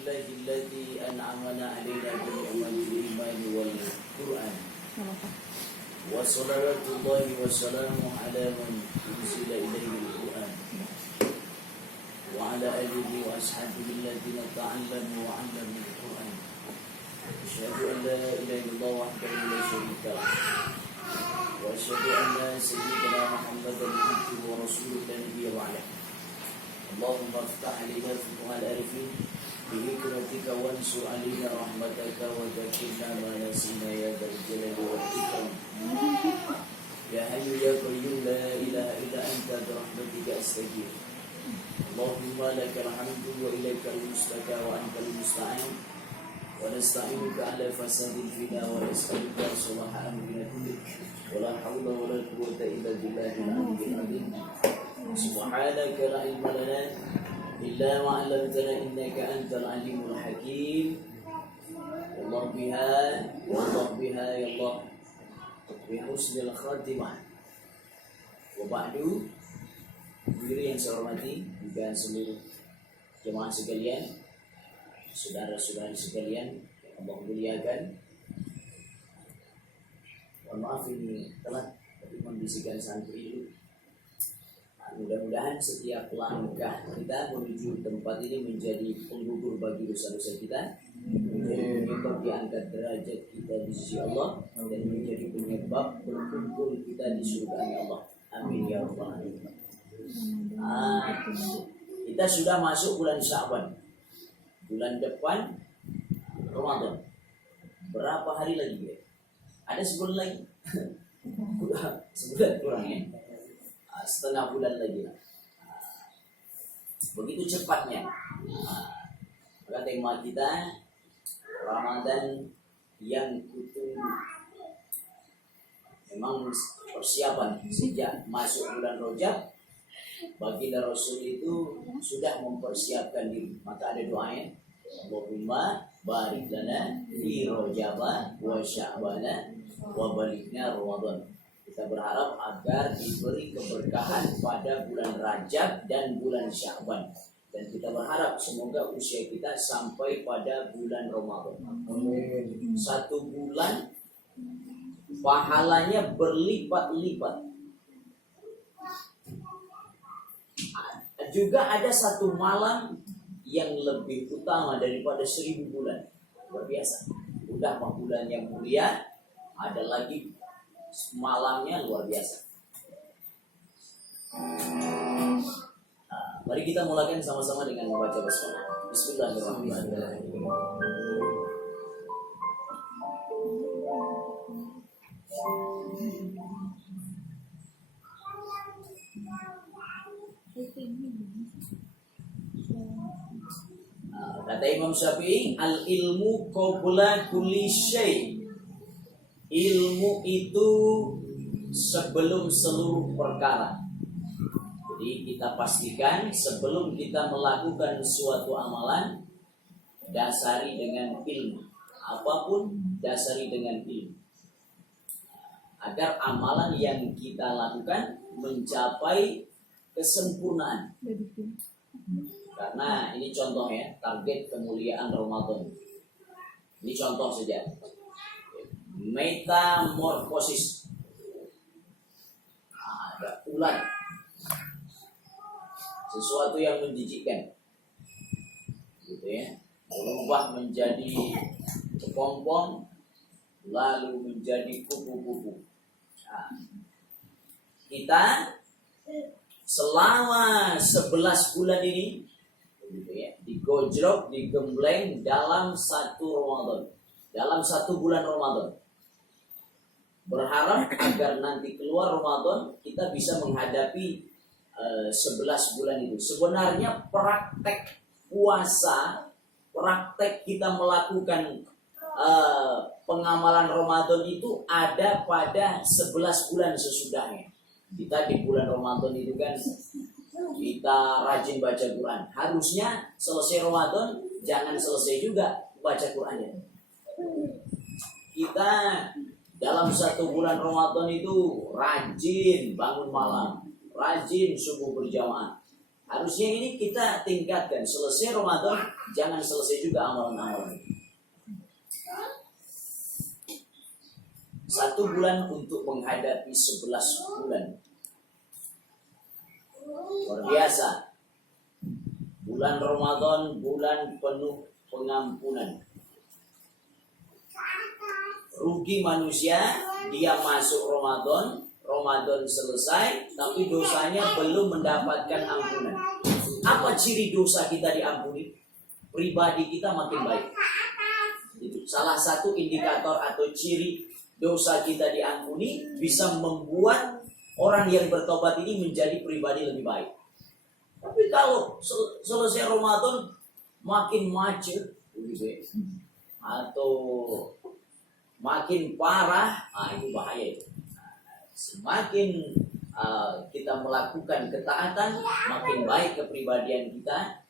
لله الذي أنعمنا علينا بنعمة الإيمان والقرآن وصلوات الله وسلامه على من أنزل إليه القرآن وعلى آله وأصحابه الذين تعلموا وعلموا القرآن أشهد أن لا إله إلا الله وحده لا شريك له وأشهد أن سيدنا محمدا عبده ورسوله لا نبي بعده اللهم افتح علينا فتوح العارفين بحكمتك وانصر علينا رحمتك وذكرنا ما نسينا يا ذا الجلال والإكرام يا حي يا قيوم لا إله إلا أنت برحمتك أستغيث اللهم لك الحمد وإليك المشتكى وأنت المستعان ونستعينك على فساد الفنا ونسألك صلاح أمرنا كله ولا حول ولا قوة إلا بالله العلي العظيم سبحانك لا علم لنا إلا ما علمتنا إنك أنت العليم الحكيم والله بها يا الله بحسن الخاتمة وبعد diri yang saya hormati juga seluruh jemaah sekalian, saudara-saudari sekalian yang Allah muliakan. Mohon maaf ini telat, tapi membisikkan santri dulu. Mudah-mudahan setiap langkah kita menuju tempat ini menjadi penggugur bagi dosa-dosa kita, menjadi penyebab diangkat derajat kita di sisi Allah, dan menjadi penyebab berkumpul kita di surga Allah. Amin ya rabbal alamin. Kita sudah masuk bulan Sya'ban. Bulan depan Ramadan. Berapa hari lagi ya? Ada sebulan lagi. Sebulan kurang ya. Setengah bulan lagi lah. Begitu cepatnya. Maka tema kita Ramadan yang kutunggu. Memang persiapan sejak masuk bulan Rajab, baginda Rasul itu sudah mempersiapkan diri. Maka ada doanya, Allahumma barik lana fi Rajaba wa Sya'bana wa balighna Ramadan. Kita berharap agar diberi keberkahan pada bulan Rajab dan bulan Sya'ban. Dan kita berharap semoga usia kita sampai pada bulan Ramadan. Amin. 1 bulan pahalanya berlipat-lipat. Juga ada 1 malam yang lebih utama daripada 1000 bulan. Luar biasa. Udah bulan yang mulia, ada lagi malamnya luar biasa. Mari kita mulakan sama-sama dengan membaca basmalah. Bismillahirrahmanirrahim. Kata Imam Syafi'i, al-ilmu qabla kulli syai'. Ilmu itu sebelum seluruh perkara. Jadi kita pastikan sebelum kita melakukan suatu amalan, dasari dengan ilmu. Apapun dasari dengan ilmu, agar amalan yang kita lakukan mencapai kesempurnaan. Karena ini contoh ya, target kemuliaan Ramadan. Ini contoh saja. Metamorfosis. Ada ular. Sesuatu yang menjijikkan. Gitu ya. Berubah menjadi kepompong, lalu menjadi kupu-kupu. Nah, kita selama 11 bulan ini gitu ya, digojlok, digembleng dalam 1 Ramadan. Dalam 1 bulan Ramadan. Berharap agar nanti keluar Ramadan kita bisa menghadapi 11 bulan itu. Sebenarnya praktek puasa, praktek kita melakukan pengamalan Ramadan itu ada pada 11 bulan sesudahnya. Kita di bulan Ramadan itu kan kita rajin baca Quran. Harusnya selesai Ramadan jangan selesai juga baca Qurannya. Kita dalam 1 bulan Ramadan itu rajin bangun malam, rajin subuh berjamaah, Harusnya ini kita tingkatkan. Selesai Ramadan, jangan selesai juga amalan-amalan. 1 bulan untuk menghadapi 11 bulan. Luar biasa. Bulan Ramadan, bulan penuh pengampunan. Rugi manusia, dia masuk Ramadan, Ramadan selesai, tapi dosanya belum mendapatkan ampunan. Apa ciri dosa kita diampuni? Pribadi kita makin baik. Itu salah satu indikator atau ciri dosa kita diampuni, bisa membuat orang yang bertobat ini menjadi pribadi lebih baik. Tapi kalau selesai Ramadan makin macet, atau makin parah, itu bahaya itu. Semakin kita melakukan ketaatan, makin baik kepribadian kita.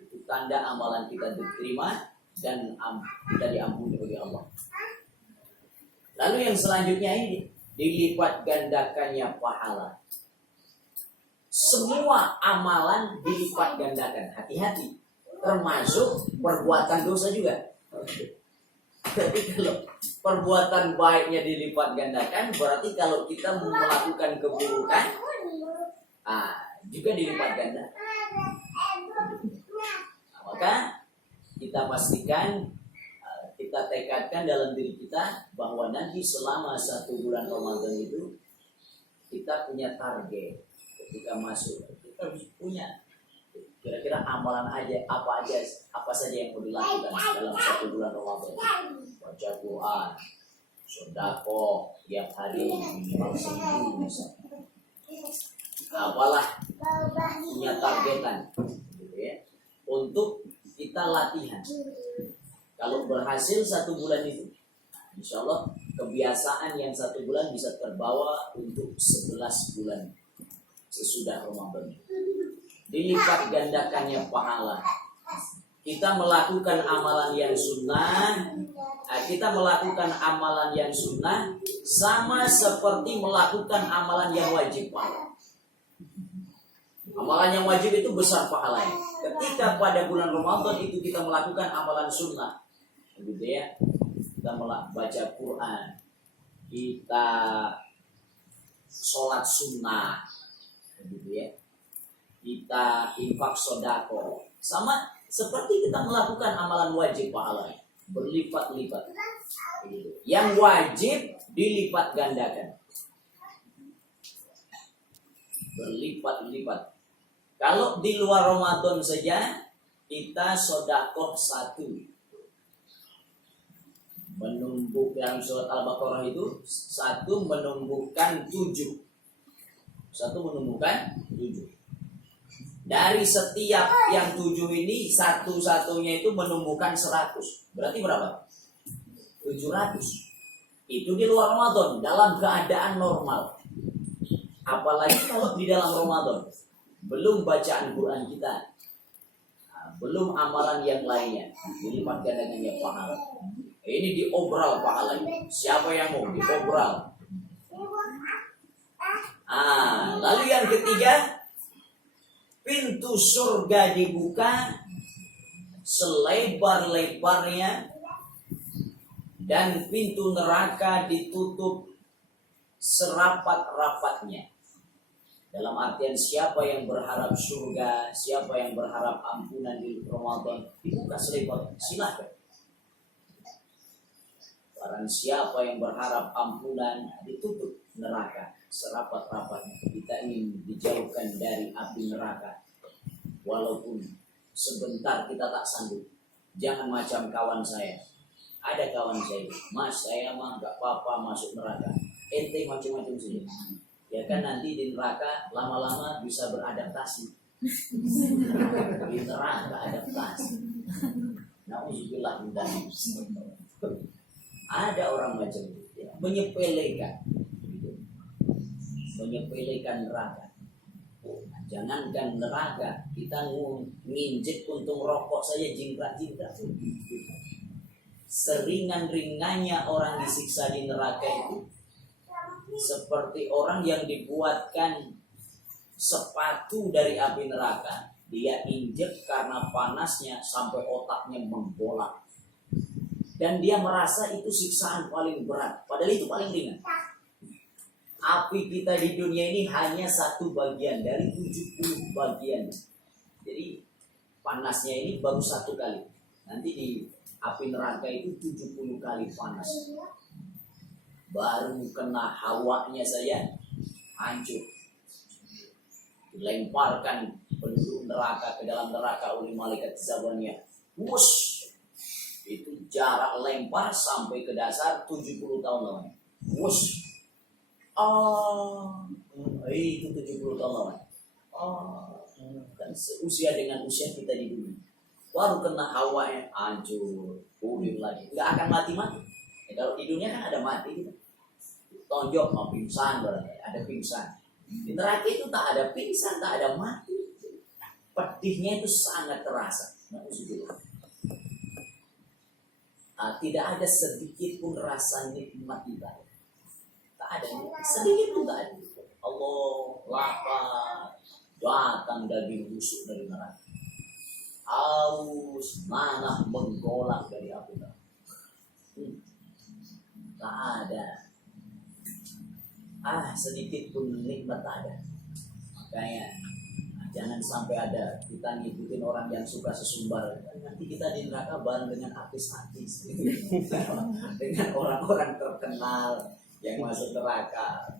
Itu tanda amalan kita diterima dan kita diampuni oleh Allah. Lalu yang selanjutnya ini, dilipat gandakannya pahala. Semua amalan dilipat gandakan. Hati-hati, termasuk perbuatan dosa juga. Jadi kalau perbuatan baiknya dilipat gandakan, berarti kalau kita melakukan keburukan, juga dilipat ganda. Maka kita pastikan, kita tekadkan dalam diri kita bahwa nanti selama 1 bulan Ramadan itu kita punya target. Ketika masuk, kita harus punya kira-kira amalan apa saja yang mau dilakukan dalam 1 bulan Ramadan. Baca Quran, sedekah tiap hari minimal 1.000 misalnya. Apalah, punya targetan, gitu ya, untuk kita latihan. Kalau berhasil 1 bulan itu, insya Allah kebiasaan yang 1 bulan bisa terbawa untuk 11 bulan sesudah Ramadan. Dilipat gandakannya pahala. Kita melakukan amalan yang sunnah, sama seperti melakukan amalan yang wajib pahala. Amalan yang wajib itu besar pahalanya. Ketika pada bulan Ramadan itu kita melakukan amalan sunnah, gitu ya, kita baca Quran, kita sholat sunnah, gitu ya, kita infak sodako, sama seperti kita melakukan amalan wajib pahalanya, berlipat-lipat. Yang wajib dilipat gandakan, berlipat-lipat. Kalau di luar Ramadan saja kita sodakoh 1, menumbuk dalam surat Al-Baqarah itu 1 menumbuhkan 7. 1 menumbuhkan 7. Dari setiap yang 7 ini, satu-satunya itu menumbuhkan 100. Berarti berapa? 700. Itu di luar Ramadan, dalam keadaan normal. Apalagi kalau di dalam Ramadan, belum bacaan Quran kita, belum amalan yang lainnya, dilipat gandakannya pahala. Ini diobral pahalanya. Siapa yang mau diobral? Lalu yang ketiga, pintu surga dibuka selebar-lebarnya dan pintu neraka ditutup serapat-rapatnya. Dalam artian siapa yang berharap surga, siapa yang berharap ampunan di Ramadan, dibuka selebar, silakan. Barang siapa yang berharap ampunan, ditutup neraka serapat-rapatnya. Kita ingin dijauhkan dari api neraka, walaupun sebentar kita tak sanggup. Jangan macam kawan saya. Ada kawan saya, Mas, saya mah gak apa-apa masuk neraka. Ente macam-macam sih. Ya kan nanti di neraka lama-lama bisa beradaptasi. Di neraka adaptasi. Nauzubillah min dzalik. Ada orang macam itu, ya, menyepelekan neraka. Jangankan neraka, kita nginjek untung rokok saja jingkrak-jingkrak. Seringan-ringannya orang disiksa di neraka itu seperti orang yang dibuatkan sepatu dari api neraka, dia injek karena panasnya sampai otaknya membolak. Dan dia merasa itu siksaan paling berat, padahal itu paling ringan. Api kita di dunia ini hanya satu bagian dari 70 bagian. Jadi panasnya ini baru satu kali. Nanti di api neraka itu 70 kali panas. Baru kena hawanya saja hancur. Dilemparkan penduduk neraka ke dalam neraka oleh malaikat Zabaniyah. Wush! Itu jarak lempar sampai ke dasar 70 tahun lamanya. Wush! Itu 70 tahun lamanya. Kan seusia dengan usia kita di dunia. Baru kena hawanya hancur, pulih lagi. Nggak akan mati-mati. Ya, kalau di dunia kan ada mati gitu. Tonjok mau pingsan, ada pingsan. Di neraka itu tak ada pingsan, tak ada mati. Pedihnya itu sangat terasa. Tidak ada sedikit pun rasa nikmat ibadah. Tak ada sedikit pun tak ada. Allah lapar, datang daging busuk dari neraka. Aus, nanah menggolak dari api neraka. Tak ada. Sedikit pun nikmat tak ada. Makanya jangan sampai ada kita ngikutin orang yang suka sesumbar. Nanti kita di neraka bareng dengan artis-artis, dengan orang-orang terkenal yang masuk neraka.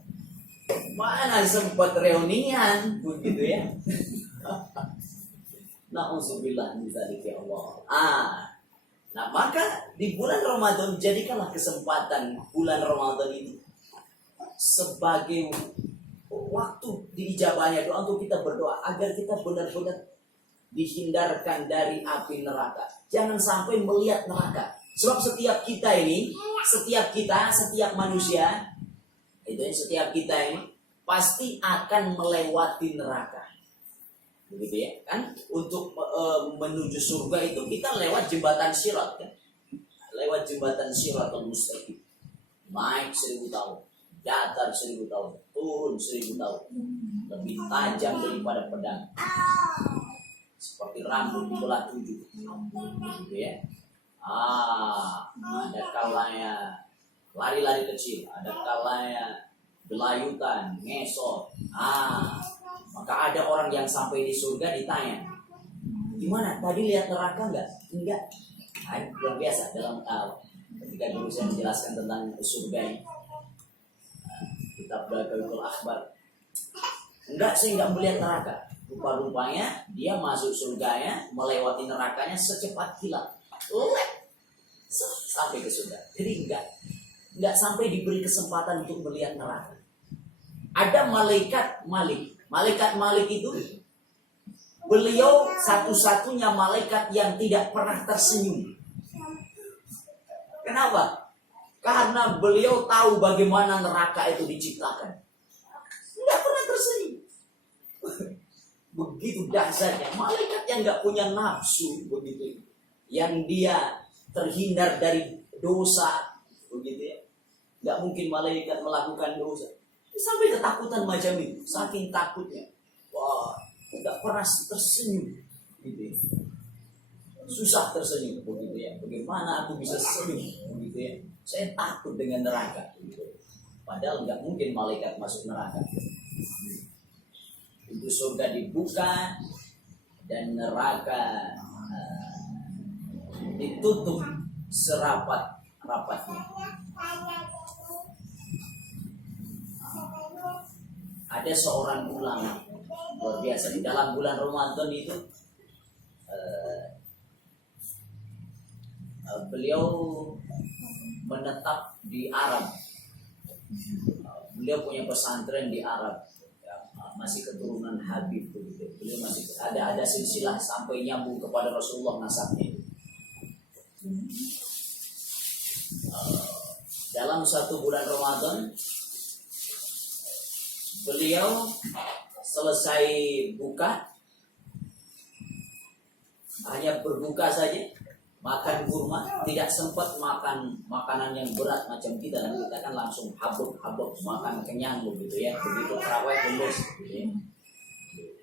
Mana sempat reunian begitu ya? Na'udzubillah min dzalik ya Allah. Nah maka di bulan Ramadan jadikanlah kesempatan bulan Ramadan itu sebagai waktu diijabahnya doa untuk kita berdoa agar kita benar-benar dihindarkan dari api neraka. Jangan sampai melihat neraka. Sebab setiap manusia setiap kita ini pasti akan melewati neraka. Begitu ya kan? Untuk menuju surga itu kita lewat jembatan Sirat kan? Lewat jembatan Siratul Mustaqim. Naik 1000 tahun, datar 1000 tahun, turun 1000 tahun. Lebih tajam daripada pedang. Seperti rambut dibelah 7. Gitu ya. Ada kalanya lari-lari kecil, ada kalanya belayutan, ngesot. Maka ada orang yang sampai di surga ditanya, gimana? Tadi lihat neraka enggak? Enggak. Luar biasa dalam ketika dulu saya menjelaskan tentang surga ini. Kitab Baqaul Akhbar. Enggak, saya enggak melihat neraka. Rupa-rupanya dia masuk surganya, melewati nerakanya secepat kilat. Sampai ke surga. Jadi enggak sampai diberi kesempatan untuk melihat neraka. Ada malaikat Malik. Malaikat Malik itu beliau satu-satunya malaikat yang tidak pernah tersenyum. Kenapa? Karena beliau tahu bagaimana neraka itu diciptakan. Tidak pernah tersenyum. Begitu dahsyatnya. Malaikat yang nggak punya nafsu begitu, yang dia terhindar dari dosa begitu ya. Nggak mungkin malaikat melakukan dosa. Sampai ketakutan macam itu, saking takutnya. Wah, tidak pernah tersenyum, gitu ya. Susah tersenyum, begitu ya. Bagaimana aku bisa senyum, begitu ya? Saya takut dengan neraka, gitu. Padahal nggak mungkin malaikat masuk neraka. Itu surga dibuka dan neraka ditutup serapat-rapatnya. Ada seorang ulama luar biasa di dalam bulan Ramadan itu, beliau menetap di Arab. Beliau punya pesantren di Arab, ya, masih keturunan Habib begitu. Beliau masih ada silsilah sampai nyambung kepada Rasulullah nasabnya. Dalam satu bulan Ramadan beliau selesai buka, hanya berbuka saja, makan kurma, tidak sempat makan makanan yang berat macam kita. Dan kita kan langsung habuk makan kenyang begitu ya, begitu terawih lulus gitu ya.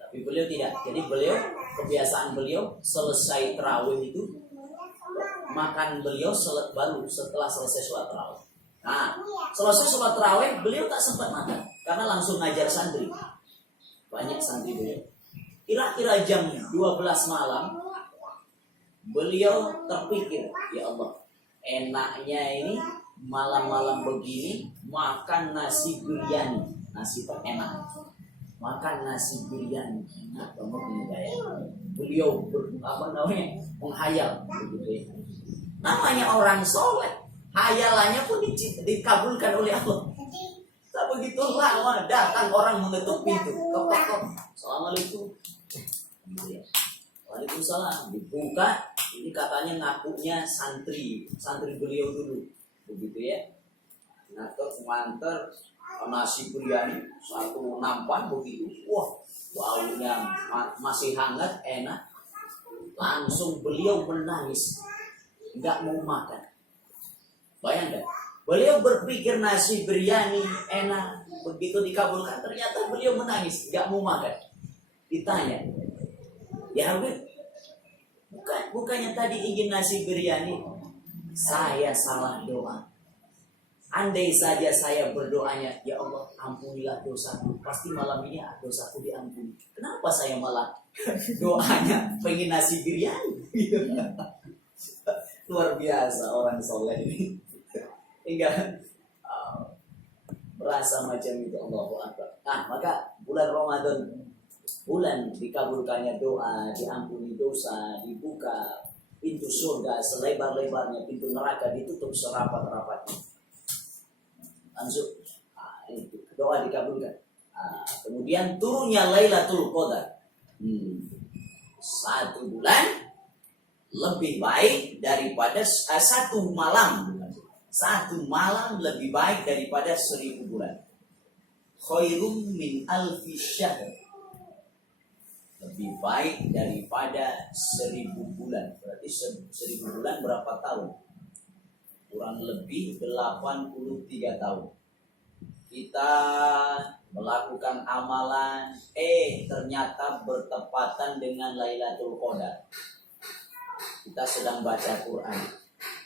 Tapi beliau tidak. Jadi beliau, kebiasaan beliau selesai tarawih itu makan beliau baru setelah selesai sholat tarawih. Nah, selesai sholat tarawih beliau tak sempat makan karena langsung ngajar santri. Banyak santri beliau. Kira-kira jam 12 malam beliau terpikir, ya Allah, enaknya ini malam-malam begini makan nasi biryani, nasi terenak. Makan nasi biryani enak banget ini kayak. Beliau menghayal begitu ya. Namanya orang soleh, hayalannya pun dikabulkan oleh Allah. Tak begitu lama datang orang mengetuk pintu, tok. Assalamualaikum. Waalaikumsalam. Dibuka, ini katanya ngakunya santri beliau dulu, begitu ya. Ngatur manter nasi biryani satu nampan begitu, wah baunya masih hangat enak. Langsung beliau menangis, nggak mau makan. Bayangkan, beliau berpikir nasi biryani enak, begitu dikabulkan ternyata beliau menangis, nggak mau makan. Ditanya, ya bukannya tadi ingin nasi biryani? Saya salah doa. Andai saja saya berdoanya, ya Allah ampunilah dosaku, pasti malam ini dosaku diampuni. Kenapa saya malah doanya pengen nasi biryani? Luar biasa orang soleh ini. Hingga merasa macam itu. Allahu Akbar. Nah, maka bulan Ramadan, bulan dikabulkannya doa, diampuni dosa, dibuka pintu surga selebar-lebarnya, pintu neraka ditutup serapat-rapatnya. Langsung itu doa dikabulkan. Kemudian turunnya Lailatul Qadar. 1 bulan lebih baik daripada 1 malam. 1 malam lebih baik daripada 1000 bulan. Khairum min alfi syahr. Lebih baik daripada 1000 bulan. Berarti 1000 bulan berapa tahun? Kurang lebih 83 tahun. Kita melakukan amalan, ternyata bertepatan dengan Lailatul Qadar. Kita sedang baca Quran.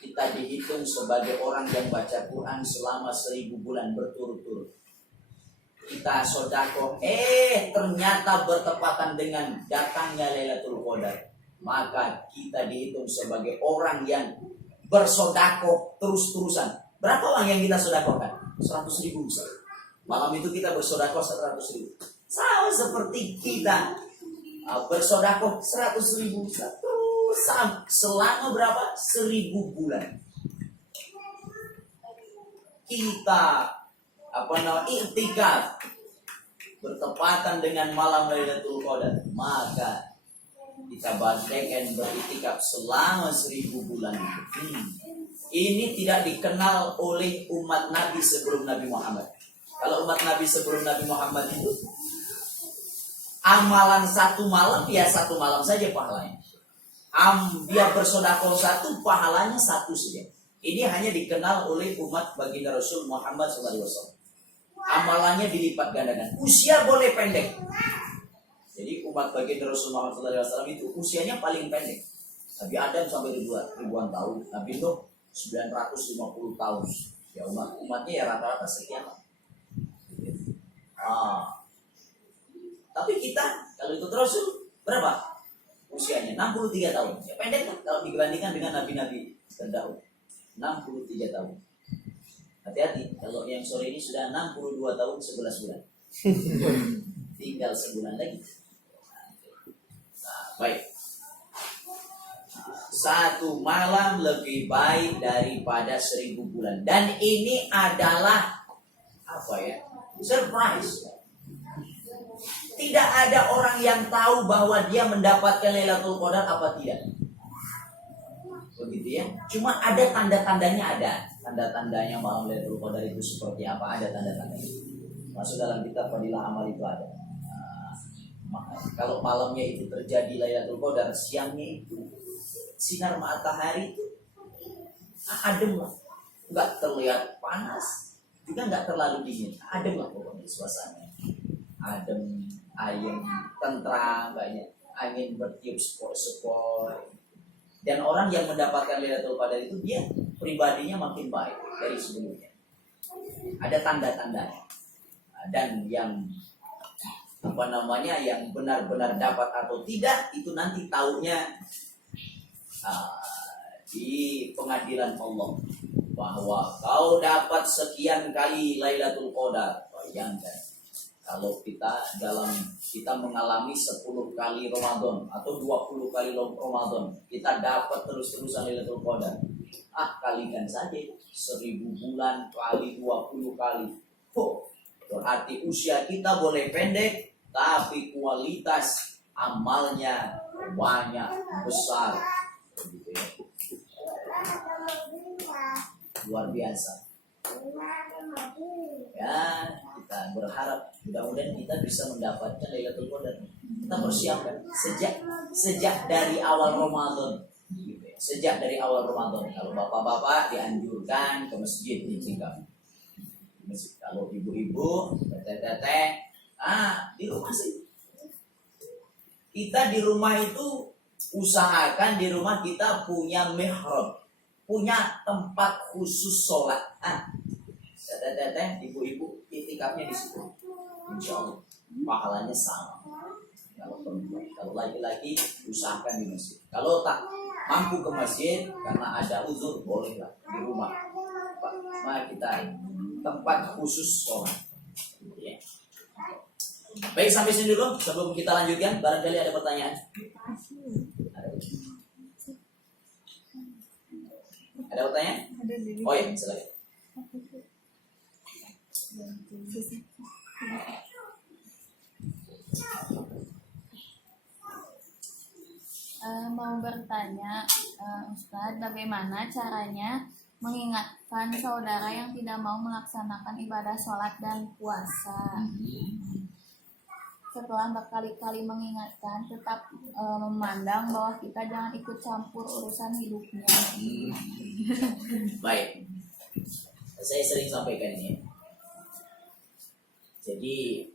Kita dihitung sebagai orang yang baca Quran selama 1000 bulan berturut-turut. Kita sedekah, ternyata bertepatan dengan datangnya Lailatul Qadar. Maka kita dihitung sebagai orang yang bersedekah terus-terusan. Berapa uang yang kita sedekahkan? 100.000 misalnya. Malam itu kita bersedekah 100.000. Sama seperti kita bersedekah 100.000 terus selama berapa? 1000 bulan. Kita iktikaf bertepatan dengan malam Lailatul Qadar, maka kita bandingkan beriktikaf selama 1000 bulan. Ini tidak dikenal oleh umat Nabi sebelum Nabi Muhammad. Kalau umat Nabi sebelum Nabi Muhammad itu amalan 1 malam, ya 1 malam saja pahalanya. Dia bersedekah 1, pahalanya 1 saja. Ini hanya dikenal oleh umat baginda Rasul Muhammad SAW. Amalannya dilipat gandakan. Usia boleh pendek. Jadi umat baginda Rasul Muhammad SAW itu usianya paling pendek. Nabi Adam sampai ribuan tahun. Nabi Nuh 950 tahun. Ya umatnya ya rata-rata sekian. Tapi kita kalau ikut Rasul berapa usianya? 63 tahun. Ya pendek kan kalau dibandingkan dengan nabi-nabi terdahulu. 63 tahun. Hati-hati kalau yang sore ini sudah 62 tahun 11 bulan. Tinggal sebulan lagi. Nah, baik. 1 malam lebih baik daripada 1000 bulan. Dan ini adalah surprise. Tidak ada orang yang tahu bahwa dia mendapatkan Lailatul Qadar apa tidak. Begitu ya. Cuma ada tanda-tandanya ada. Tanda-tandanya malam Lailatul Qadar itu seperti apa, ada tanda-tandanya. Masuk dalam kitab Fadilah Amal itu ada. Kalau malamnya itu terjadi Lailatul Qadar, siangnya itu sinar matahari itu adem lah, nggak terlihat panas, juga nggak terlalu dingin, adem lah pokoknya suasananya, adem, ayem, tentram, banyak angin bertiup sepoi-sepoi. Dan orang yang mendapatkan Lailatul Qadar itu dia pribadinya makin baik dari sebelumnya. Ada tanda-tandanya. Dan yang yang benar-benar dapat atau tidak itu nanti taunya di pengadilan Allah, bahwa kau dapat sekian kali Lailatul Qadar. Bayangkan kalau kita mengalami 10 kali Ramadan atau 20 kali Ramadan, kita dapat terus-terusan Lailatul Qadar. Kalikan saja 1000 bulan kali 20 kali. Berarti usia kita boleh pendek, tapi kualitas amalnya banyak, besar. Luar biasa. Ya, kita berharap mudah-mudahan kita bisa mendapatkan Lailatul Qadar. Kita persiapkan sejak dari awal Ramadan. Sejak dari awal Ramadan. Kalau bapak-bapak dianjurkan ke masjid itikaf. Kalau ibu-ibu, teteh-teteh, di rumah sih. Kita di rumah itu usahakan di rumah kita punya mihrab, punya tempat khusus sholat. Teteh-teteh, ibu-ibu, itikafnya di situ. Insya Allah pahalanya sama. Kalau perempuan, kalau laki-laki usahakan di masjid. Kalau tak mampu ke masjid karena ada uzur, bolehlah di rumah. Mari kita tempat khusus sholat. Ya. Baik, sampai sini dulu sebelum kita lanjutkan. Barangkali ada pertanyaan. Ada pertanyaan? Oh ya, silakan. Mau bertanya, Ustadz, bagaimana caranya mengingatkan saudara yang tidak mau melaksanakan ibadah sholat dan puasa? Setelah berkali-kali mengingatkan, tetap memandang bahwa kita jangan ikut campur urusan hidupnya. Baik, saya sering sampaikan ini. Jadi,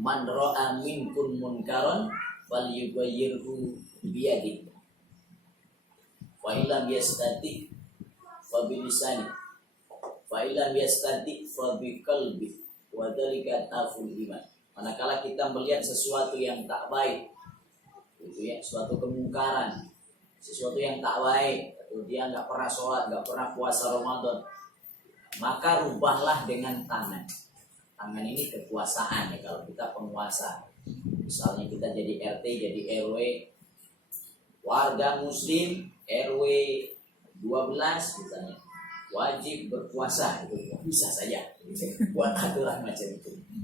man ra'a minkum munkaran falyughayyirhu biyadihi. Fa illam yastati fa bilisani. Fa illam yastati fa biqalbi. Wa dzalika taful iman. Manakala kita melihat sesuatu yang tak baik, itu ya, suatu kemungkaran, sesuatu yang tak baik, atau dia nggak pernah sholat, nggak pernah puasa Ramadan, maka rubahlah dengan tangan. Tangan ini kekuasaan ya, kalau kita penguasa. Misalnya kita jadi RT, jadi RW, warga muslim RW 12 misalnya, wajib berpuasa, itu bisa saja buat aturan macam itu.